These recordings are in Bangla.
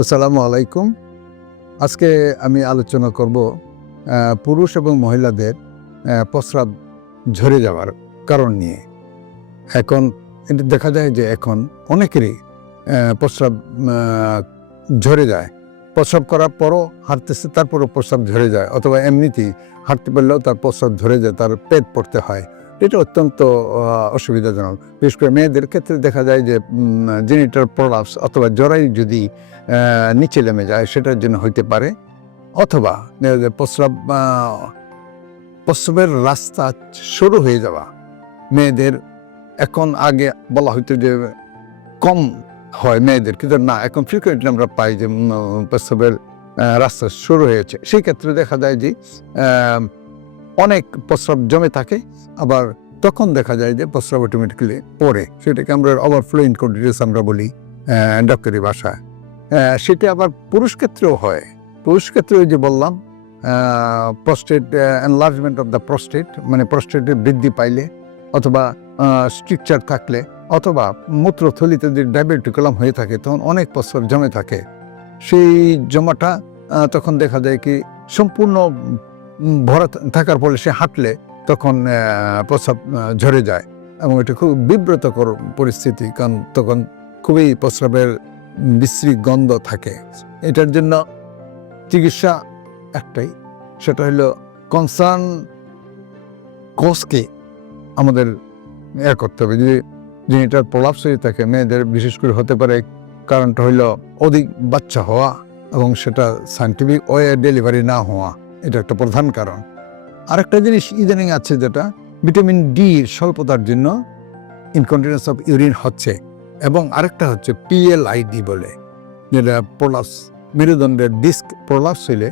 আসসালামু আলাইকুম। আজকে আমি আলোচনা করব পুরুষ এবং মহিলাদের প্রস্রাব ঝরে যাওয়ার কারণ নিয়ে। এখন এটা দেখা যায় যে এখন অনেকেরই প্রস্রাব ঝরে যায়। প্রস্রাব করার পরও হাঁটতেছে, তারপরও প্রস্রাব ঝরে যায়, অথবা এমনিতেই হাঁটতে পারলেও তার প্রস্রাব ঝরে যায়, তার পেট পড়তে হয়। এটা অত্যন্ত অসুবিধাজনক। বিশেষ করে মেয়েদের ক্ষেত্রে দেখা যায় যে জেনিটাল প্রলাপস অথবা জরায়ু যদি নিচে নেমে যায়, সেটার জন্য হইতে পারে। অথবা প্রস্রাবের রাস্তা সরু হয়ে যাওয়া। মেয়েদের এখন আগে বলা হইতো যে কম হয় মেয়েদের, কিন্তু না, এখন ফ্রিকুয়েন্টলি আমরা পাই যে প্রস্রাবের রাস্তা শুরু হয়েছে। সেই ক্ষেত্রে দেখা যায় যে অনেক প্রস্রাব জমে থাকে, আবার তখন দেখা যায় যে প্রস্রাব অটোমেটিক্যালি পড়ে। সেটাকে আমরা ওভারফ্লো ইনকন্টিনিউয়াস আমরা বলি ডক্টরি ভাষায়। সেটা আবার পুরুষ ক্ষেত্রেও হয়। পুরুষ ক্ষেত্রে ওই যে বললাম prostate enlargement of the prostate, মানে প্রস্টেটের বৃদ্ধি পাইলে, অথবা স্ট্রিকচার থাকলে, অথবা মূত্রথলিতে যদি ডায়াবেটিকুলাম হয়ে থাকে, তখন অনেক প্রস্রাব জমে থাকে। সেই জমাটা তখন দেখা যায় কি সম্পূর্ণ ভরা থাকার ফলে সে হাঁটলে তখন প্রস্রাব ঝরে যায়, এবং এটা খুব বিব্রতকর পরিস্থিতি, কারণ তখন খুবই প্রস্রাবের বিশ্রী গন্ধ থাকে। এটার জন্য চিকিৎসা একটাই, সেটা হলো কনসার্ন কজকে আমাদের করতে হবে। যদি জেনিটাল প্রলাপস হয়ে থাকে মেয়েদের, বিশেষ করে হতে পারে কারণটা হইল অধিক বাচ্চা হওয়া, এবং সেটা সায়েন্টিফিক ওয়ে ডেলিভারি না হওয়া, এটা একটা প্রধান কারণ। আরেকটা জিনিস ইদানিং আছে, যেটা ভিটামিন ডি স্বল্পতার জন্য ইনকন্টিনেন্স অফ ইউরিন হচ্ছে, এবং আরেকটা হচ্ছে PLID বলে, যেটা প্রলাপস, মেরুদণ্ডের ডিস্ক প্রলাপস হইলে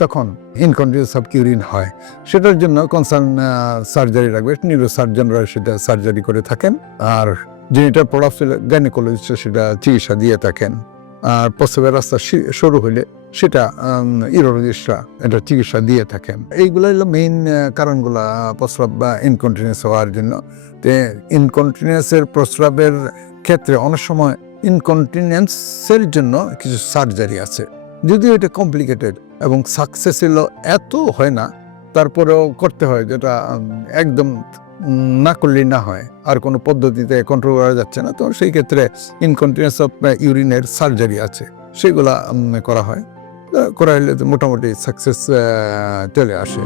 তখন ইনকন্টিনেন্স অফ ইউরিন হয়। সেটার জন্য কনসার্ন সার্জারি লাগবে, নিউরোসার্জনরা সেটা সার্জারি করে থাকেন। আর জেনিটাল প্রলাপস হলে গাইনোকোলজিস্ট সেটা চিকিৎসা দিয়ে থাকেন। আর প্রস্রাবের রাস্তা সরু হইলে সেটা ইউরোলজিস্টরা এটা চিকিৎসা দিয়ে থাকেন। এইগুলো হলো মেইন কারণগুলা প্রস্রাব বা ইনকন্টিনেন্স হওয়ার জন্য। ইনকন্টিনেন্সের প্রস্রাবের ক্ষেত্রে অনেক সময় ইনকন্টিনেন্সের জন্য কিছু সার্জারি আছে, যদিও এটা কমপ্লিকেটেড এবং সাকসেস হলো এত হয় না, তারপরেও করতে হয়, যেটা একদম না করলেই না হয়, আর কোনো পদ্ধতিতে কন্ট্রোল করা যাচ্ছে না। তো সেই ক্ষেত্রে ইনকন্টিনেন্স অফ ইউরিনের সার্জারি আছে, সেগুলা করা হয়। করা হলে মোটামুটি সাকসেস চলে আসে।